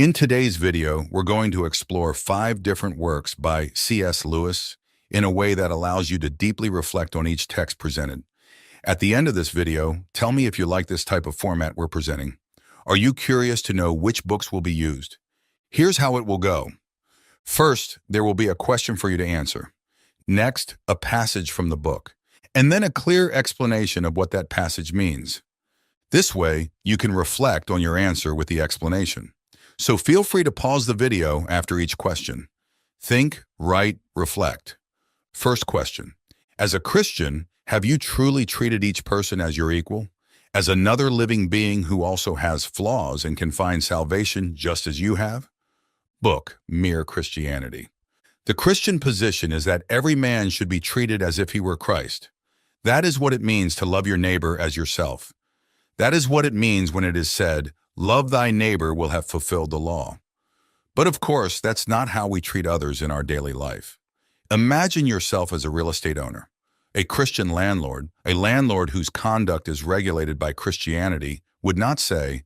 In today's video, we're going to explore 5 different works by C.S. Lewis in a way that allows you to deeply reflect on each text presented. At the end of this video, tell me if you like this type of format we're presenting. Are you curious to know which books will be used? Here's how it will go. First, there will be a question for you to answer. Next, a passage from the book, and then a clear explanation of what that passage means. This way, you can reflect on your answer with the explanation. So feel free to pause the video after each question. Think, write, reflect. First question. As a Christian, have you truly treated each person as your equal? As another living being who also has flaws and can find salvation just as you have? Book, Mere Christianity. The Christian position is that every man should be treated as if he were Christ. That is what it means to love your neighbor as yourself. That is what it means when it is said, "Love thy neighbor will have fulfilled the law." But of course, that's not how we treat others in our daily life. Imagine yourself as a real estate owner, a Christian landlord, a landlord whose conduct is regulated by Christianity would not say,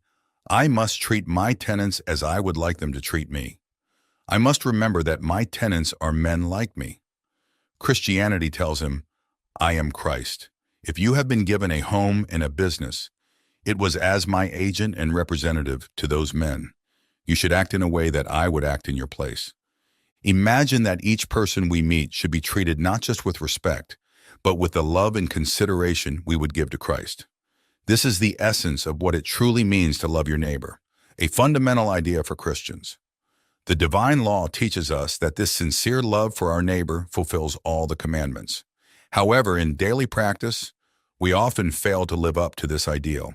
"I must treat my tenants as I would like them to treat me. I must remember that my tenants are men like me." Christianity tells him, "I am Christ. If you have been given a home and a business, it was as my agent and representative to those men. You should act in a way that I would act in your place." Imagine that each person we meet should be treated not just with respect, but with the love and consideration we would give to Christ. This is the essence of what it truly means to love your neighbor, a fundamental idea for Christians. The divine law teaches us that this sincere love for our neighbor fulfills all the commandments. However, in daily practice, we often fail to live up to this ideal.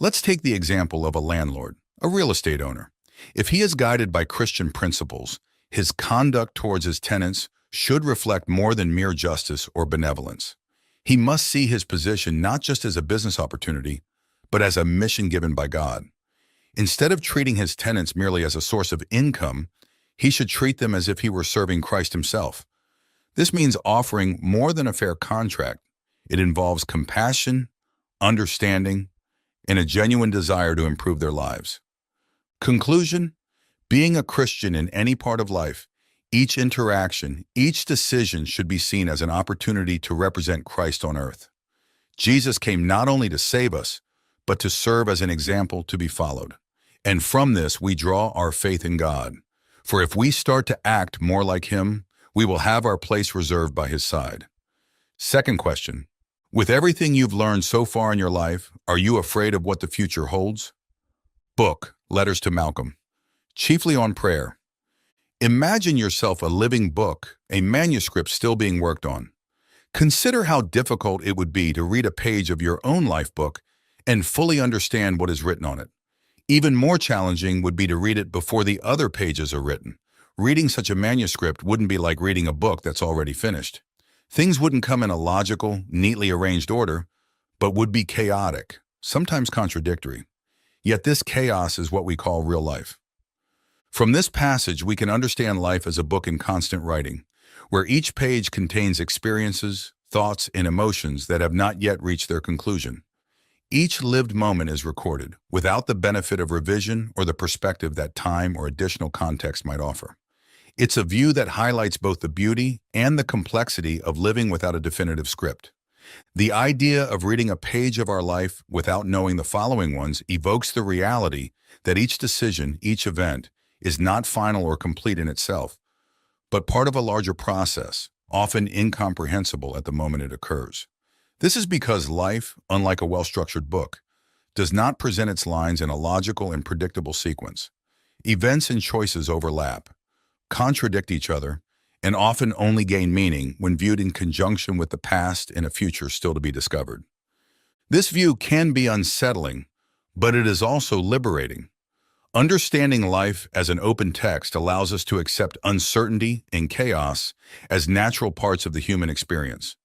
Let's take the example of a landlord, a real estate owner. If he is guided by Christian principles, his conduct towards his tenants should reflect more than mere justice or benevolence. He must see his position not just as a business opportunity, but as a mission given by God. Instead of treating his tenants merely as a source of income, he should treat them as if he were serving Christ himself. This means offering more than a fair contract. It involves compassion, understanding, and a genuine desire to improve their lives. Conclusion: being a Christian in any part of life, each interaction, each decision should be seen as an opportunity to represent Christ on earth. Jesus came not only to save us, but to serve as an example to be followed. And from this, we draw our faith in God. For if we start to act more like Him, we will have our place reserved by His side. Second question. With everything you've learned so far in your life, are you afraid of what the future holds? Book, Letters to Malcolm. Chiefly on prayer. Imagine yourself a living book, a manuscript still being worked on. Consider how difficult it would be to read a page of your own life book and fully understand what is written on it. Even more challenging would be to read it before the other pages are written. Reading such a manuscript wouldn't be like reading a book that's already finished. Things wouldn't come in a logical, neatly arranged order, but would be chaotic, sometimes contradictory. Yet this chaos is what we call real life. From this passage, we can understand life as a book in constant writing, where each page contains experiences, thoughts, and emotions that have not yet reached their conclusion. Each lived moment is recorded, without the benefit of revision or the perspective that time or additional context might offer. It's a view that highlights both the beauty and the complexity of living without a definitive script. The idea of reading a page of our life without knowing the following ones evokes the reality that each decision, each event, is not final or complete in itself, but part of a larger process, often incomprehensible at the moment it occurs. This is because life, unlike a well-structured book, does not present its lines in a logical and predictable sequence. Events and choices overlap, contradict each other, and often only gain meaning when viewed in conjunction with the past and a future still to be discovered. This view can be unsettling, but it is also liberating. Understanding life as an open text allows us to accept uncertainty and chaos as natural parts of the human experience.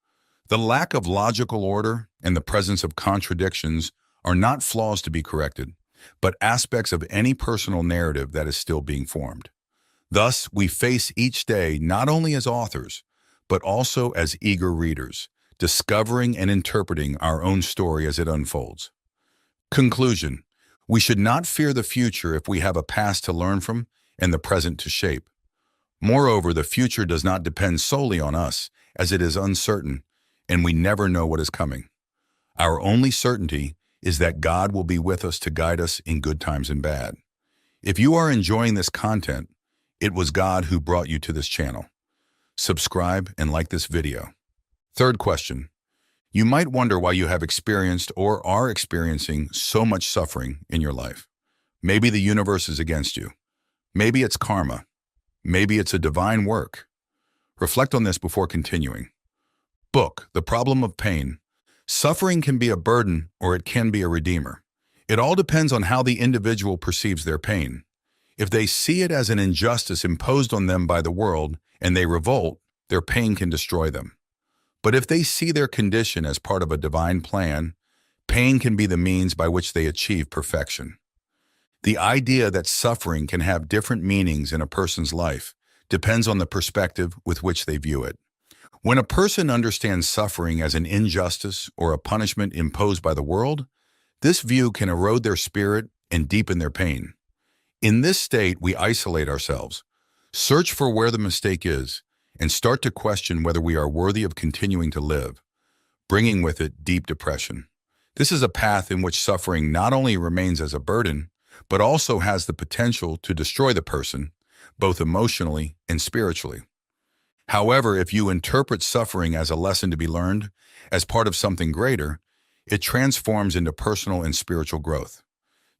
The lack of logical order and the presence of contradictions are not flaws to be corrected, but aspects of any personal narrative that is still being formed. Thus, we face each day not only as authors, but also as eager readers, discovering and interpreting our own story as it unfolds. Conclusion: We should not fear the future if we have a past to learn from and the present to shape. Moreover, the future does not depend solely on us, as it is uncertain, and we never know what is coming. Our only certainty is that God will be with us to guide us in good times and bad. If you are enjoying this content, it was God who brought you to this channel. Subscribe and like this video. Third question. You might wonder why you have experienced or are experiencing so much suffering in your life. Maybe the universe is against you. Maybe it's karma. Maybe it's a divine work. Reflect on this before continuing. Book, The Problem of Pain. Suffering can be a burden or it can be a redeemer. It all depends on how the individual perceives their pain. If they see it as an injustice imposed on them by the world and they revolt, their pain can destroy them. But if they see their condition as part of a divine plan, pain can be the means by which they achieve perfection. The idea that suffering can have different meanings in a person's life depends on the perspective with which they view it. When a person understands suffering as an injustice or a punishment imposed by the world, this view can erode their spirit and deepen their pain. In this state, we isolate ourselves, search for where the mistake is, and start to question whether we are worthy of continuing to live, bringing with it deep depression. This is a path in which suffering not only remains as a burden, but also has the potential to destroy the person, both emotionally and spiritually. However, if you interpret suffering as a lesson to be learned, as part of something greater, it transforms into personal and spiritual growth.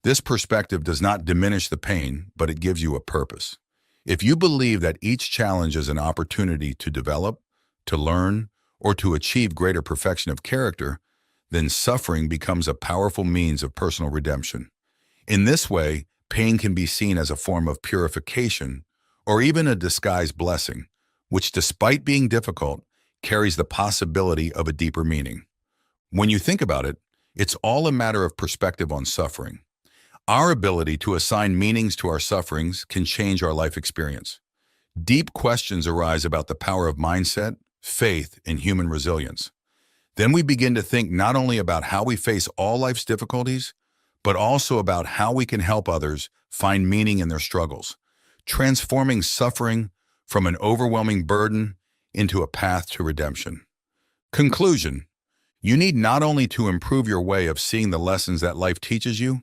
This perspective does not diminish the pain, but it gives you a purpose. If you believe that each challenge is an opportunity to develop, to learn, or to achieve greater perfection of character, then suffering becomes a powerful means of personal redemption. In this way, pain can be seen as a form of purification or even a disguised blessing, which, despite being difficult, carries the possibility of a deeper meaning. When you think about it, it's all a matter of perspective on suffering. Our ability to assign meanings to our sufferings can change our life experience. Deep questions arise about the power of mindset, faith, and human resilience. Then we begin to think not only about how we face all life's difficulties, but also about how we can help others find meaning in their struggles, transforming suffering from an overwhelming burden into a path to redemption. Conclusion: you need not only to improve your way of seeing the lessons that life teaches you,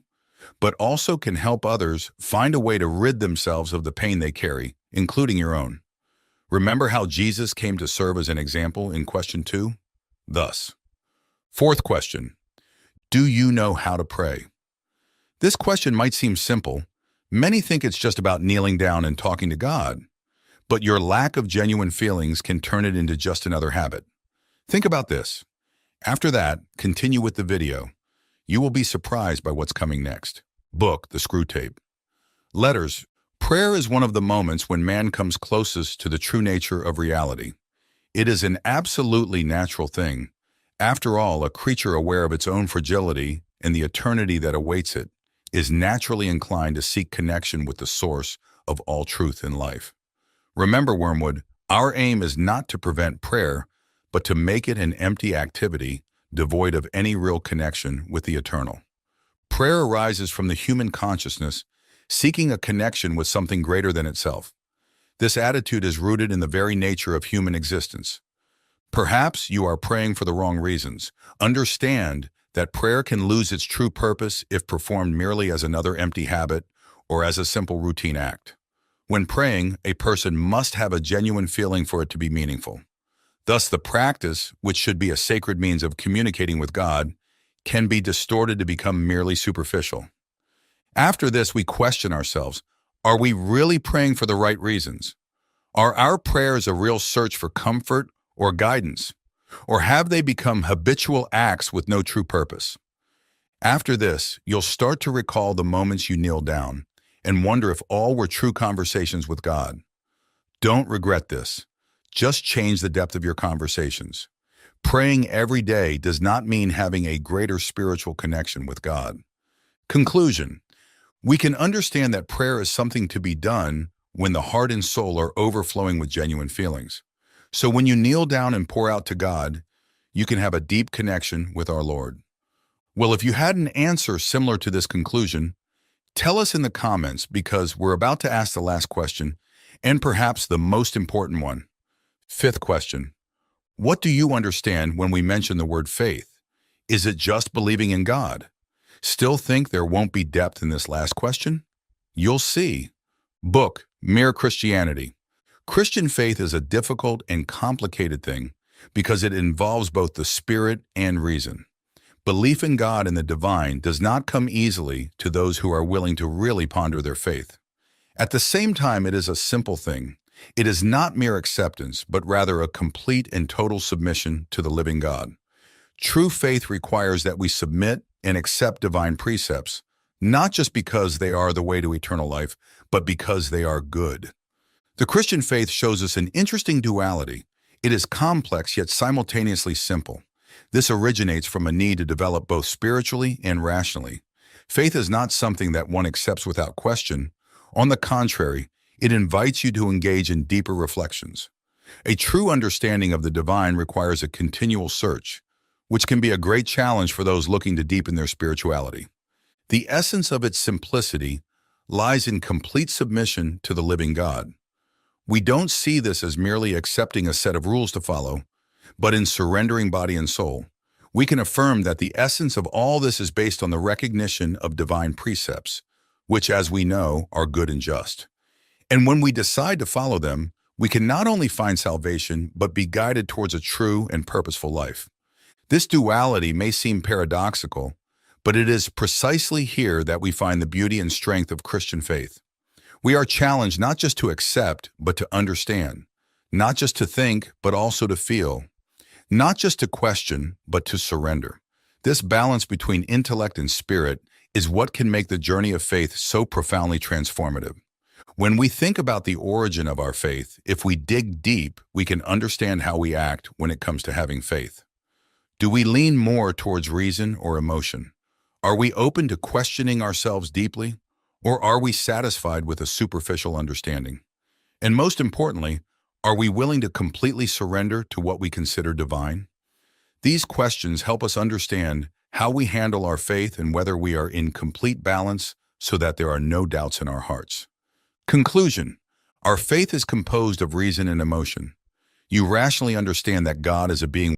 but also can help others find a way to rid themselves of the pain they carry, including your own. Remember how Jesus came to serve as an example in question 2? Thus. Fourth question: do you know how to pray? This question might seem simple. Many think it's just about kneeling down and talking to God. But your lack of genuine feelings can turn it into just another habit. Think about this. After that, continue with the video. You will be surprised by what's coming next. Book, The Screw Tape. Letters. Prayer is one of the moments when man comes closest to the true nature of reality. It is an absolutely natural thing. After all, a creature aware of its own fragility and the eternity that awaits it is naturally inclined to seek connection with the source of all truth in life. Remember, Wormwood, our aim is not to prevent prayer, but to make it an empty activity devoid of any real connection with the eternal. Prayer arises from the human consciousness seeking a connection with something greater than itself. This attitude is rooted in the very nature of human existence. Perhaps you are praying for the wrong reasons. Understand that prayer can lose its true purpose if performed merely as another empty habit or as a simple routine act. When praying, a person must have a genuine feeling for it to be meaningful. Thus, the practice, which should be a sacred means of communicating with God, can be distorted to become merely superficial. After this, we question ourselves, are we really praying for the right reasons? Are our prayers a real search for comfort or guidance? Or have they become habitual acts with no true purpose? After this, you'll start to recall the moments you kneel down and wonder if all were true conversations with God. Don't regret this. Just change the depth of your conversations. Praying every day does not mean having a greater spiritual connection with God. Conclusion: we can understand that prayer is something to be done when the heart and soul are overflowing with genuine feelings. So when you kneel down and pour out to God, you can have a deep connection with our Lord. Well, if you had an answer similar to this conclusion, tell us in the comments because we're about to ask the last question and perhaps the most important one. Fifth question. What do you understand when we mention the word faith? Is it just believing in God? Still think there won't be depth in this last question? You'll see. Book, Mere Christianity. Christian faith is a difficult and complicated thing because it involves both the spirit and reason. Belief in God and the divine does not come easily to those who are willing to really ponder their faith. At the same time, it is a simple thing. It is not mere acceptance, but rather a complete and total submission to the living God. True faith requires that we submit and accept divine precepts, not just because they are the way to eternal life, but because they are good. The Christian faith shows us an interesting duality. It is complex yet simultaneously simple. This originates from a need to develop both spiritually and rationally. Faith is not something that one accepts without question. On the contrary, it invites you to engage in deeper reflections. A true understanding of the divine requires a continual search, which can be a great challenge for those looking to deepen their spirituality. The essence of its simplicity lies in complete submission to the living God. We don't see this as merely accepting a set of rules to follow, but in surrendering body and soul. We can affirm that the essence of all this is based on the recognition of divine precepts, which, as we know, are good and just. And when we decide to follow them, we can not only find salvation, but be guided towards a true and purposeful life. This duality may seem paradoxical, but it is precisely here that we find the beauty and strength of Christian faith. We are challenged not just to accept, but to understand, not just to think, but also to feel, not just to question, but to surrender. This balance between intellect and spirit is what can make the journey of faith so profoundly transformative. When we think about the origin of our faith, if we dig deep, we can understand how we act when it comes to having faith. Do we lean more towards reason or emotion? Are we open to questioning ourselves deeply? Or are we satisfied with a superficial understanding? And most importantly, are we willing to completely surrender to what we consider divine? These questions help us understand how we handle our faith and whether we are in complete balance so that there are no doubts in our hearts. Conclusion. Our faith is composed of reason and emotion. You rationally understand that God is a being